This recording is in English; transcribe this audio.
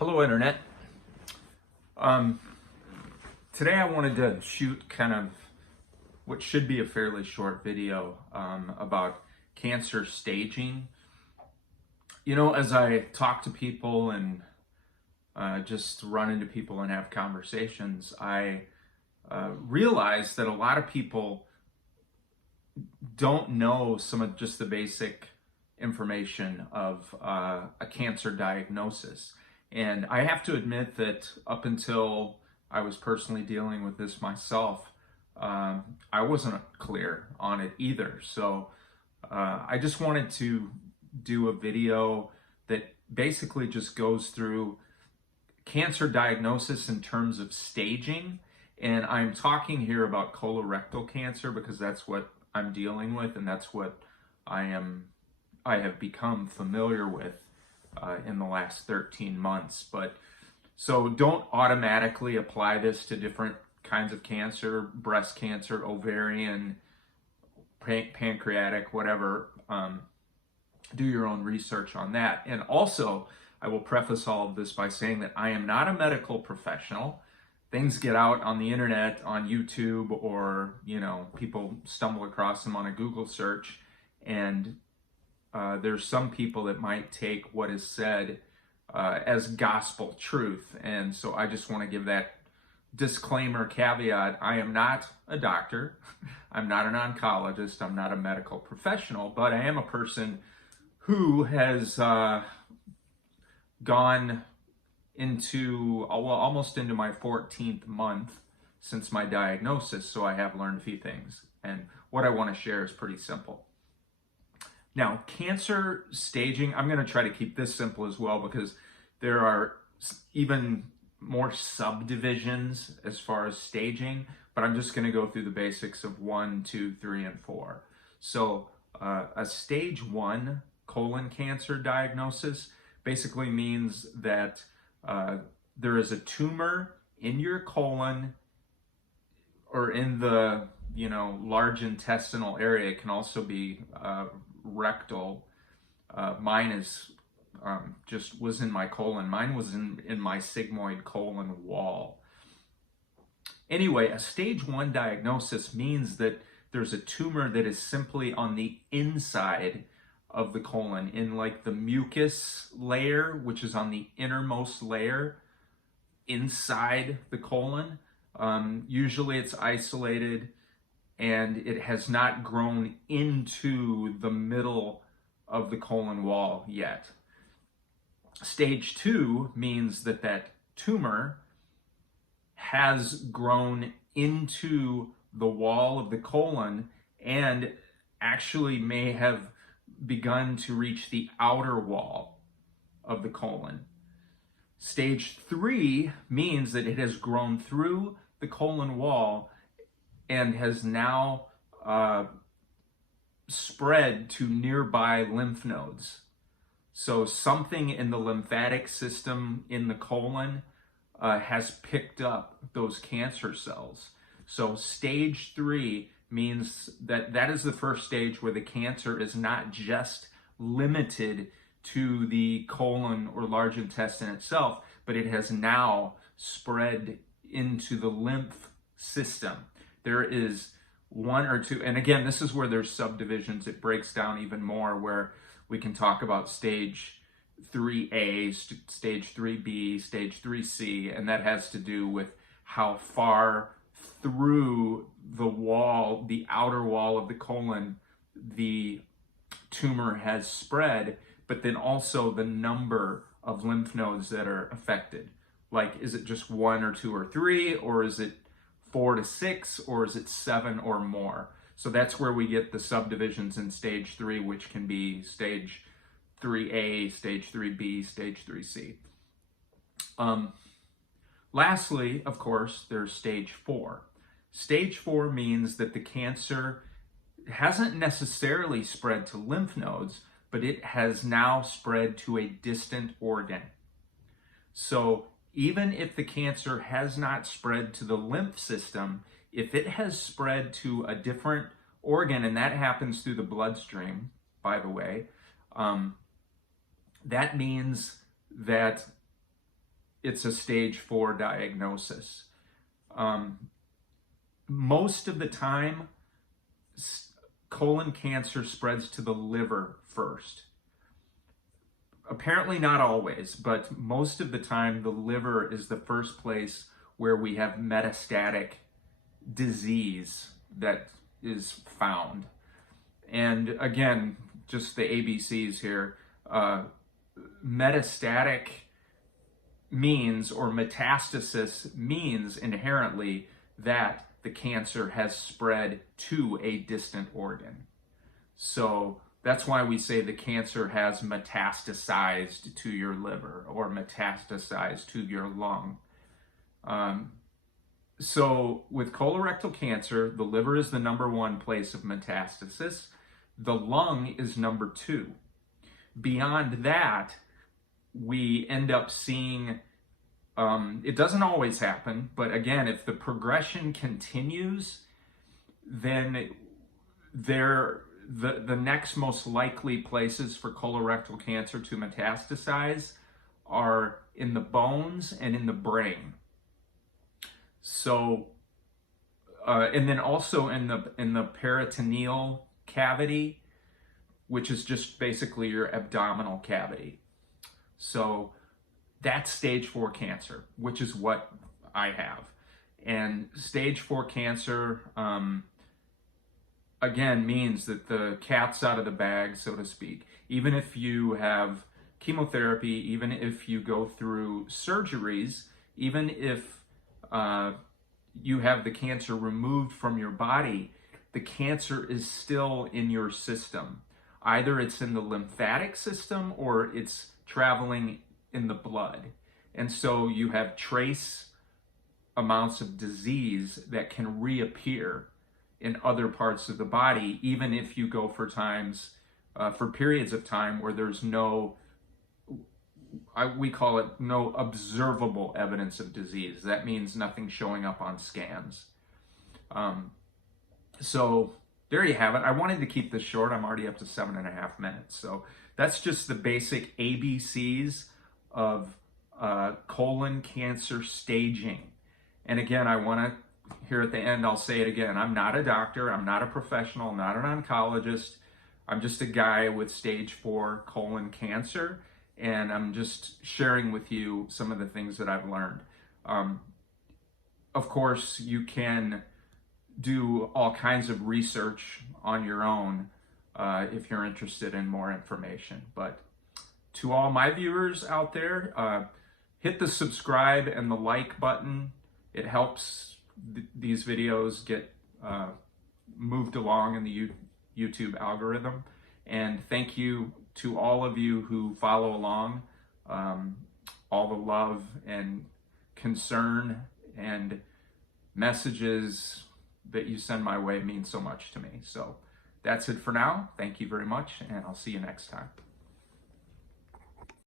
Hello, Internet. Um, Today I wanted to shoot kind of what should be a fairly short video about cancer staging. You know, as I talk to people and just run into people and have conversations, I realize that a lot of people don't know some of just the basic information of a cancer diagnosis. And I have to admit that up until I was personally dealing with this myself, I wasn't clear on it either. So I just wanted to do a video that basically just goes through cancer diagnosis in terms of staging. And I'm talking here about colorectal cancer because that's what I'm dealing with, and that's what I have become familiar with in the last 13 months. But so don't automatically apply this to different kinds of cancer, breast cancer, ovarian, pancreatic, whatever. Do your own research on that. And also, I will preface all of this by saying that I am not a medical professional. Things get out on the internet, on YouTube, or, people stumble across them on a Google search. And there's some people that might take what is said as gospel truth. And so I just want to give that disclaimer caveat. I am not a doctor. I'm not an oncologist. I'm not a medical professional, but I am a person who has gone into, almost into my 14th month since my diagnosis. So I have learned a few things. And what I want to share is pretty simple. Now, cancer staging, I'm going to try to keep this simple as well because there are even more subdivisions as far as staging, but I'm just going to go through the basics of 1, 2, 3, and 4. So a stage 1 colon cancer diagnosis basically means that there is a tumor in your colon or in the large intestinal area. It can also be rectal. Mine is just was in my colon. Mine was in my sigmoid colon wall. Anyway, a stage 1 diagnosis means that there's a tumor that is simply on the inside of the colon, in like the mucus layer, which is on the innermost layer inside the colon. Usually it's isolated and it has not grown into the middle of the colon wall yet. Stage 2 means that that tumor has grown into the wall of the colon and actually may have begun to reach the outer wall of the colon. Stage 3 means that it has grown through the colon wall and has now spread to nearby lymph nodes. So something in the lymphatic system in the colon has picked up those cancer cells. So stage 3 means that that is the first stage where the cancer is not just limited to the colon or large intestine itself, but it has now spread into the lymph system. There is 1 or 2, and again, this is where there's subdivisions. It breaks down even more, where we can talk about stage 3A, stage 3B, stage 3C, and that has to do with how far through the wall, the outer wall of the colon, the tumor has spread, but then also the number of lymph nodes that are affected. Like, is it just 1 or 2 or 3, or is it 4 to 6, or is it 7 or more? So that's where we get the subdivisions in stage 3, which can be stage 3A, stage 3B, stage 3C. Lastly, of course, there's stage 4. Stage 4 means that the cancer hasn't necessarily spread to lymph nodes, but it has now spread to a distant organ. So even if the cancer has not spread to the lymph system, if it has spread to a different organ, and that happens through the bloodstream, by the way, that means that it's a stage 4 diagnosis. Most of the time, colon cancer spreads to the liver first. Apparently not always, but most of the time the liver is the first place where we have metastatic disease that is found. And again, just the ABCs here, metastatic means, or metastasis means inherently that the cancer has spread to a distant organ. So that's why we say the cancer has metastasized to your liver or metastasized to your lung. So with colorectal cancer, the liver is the number 1 place of metastasis. The lung is number 2. Beyond that, we end up seeing, it doesn't always happen, but again, if the progression continues, then the next most likely places for colorectal cancer to metastasize are in the bones and in the brain. So, and then also in the peritoneal cavity, which is just basically your abdominal cavity. So that's stage 4 cancer, which is what I have. And stage 4 cancer, again, means that the cat's out of the bag, so to speak. Even if you have chemotherapy, even if you go through surgeries, even if you have the cancer removed from your body, the cancer is still in your system. Either it's in the lymphatic system or it's traveling in the blood. And so you have trace amounts of disease that can reappear in other parts of the body, even if you go for periods of time where there's no, we call it no observable evidence of disease. That means nothing showing up on scans. So there you have it. I wanted to keep this short. I'm already up to 7.5 minutes. So that's just the basic ABCs of colon cancer staging. And again, I want to, here at the end, I'll say it again. I'm not a doctor. I'm not a professional. I'm not an oncologist. I'm just a guy with stage 4 colon cancer. And I'm just sharing with you some of the things that I've learned. Of course, you can do all kinds of research on your own if you're interested in more information. But to all my viewers out there, hit the subscribe and the like button. It helps these videos get moved along in the YouTube algorithm. And thank you to all of you who follow along. All the love and concern and messages that you send my way mean so much to me. So that's it for now. Thank you very much, and I'll see you next time.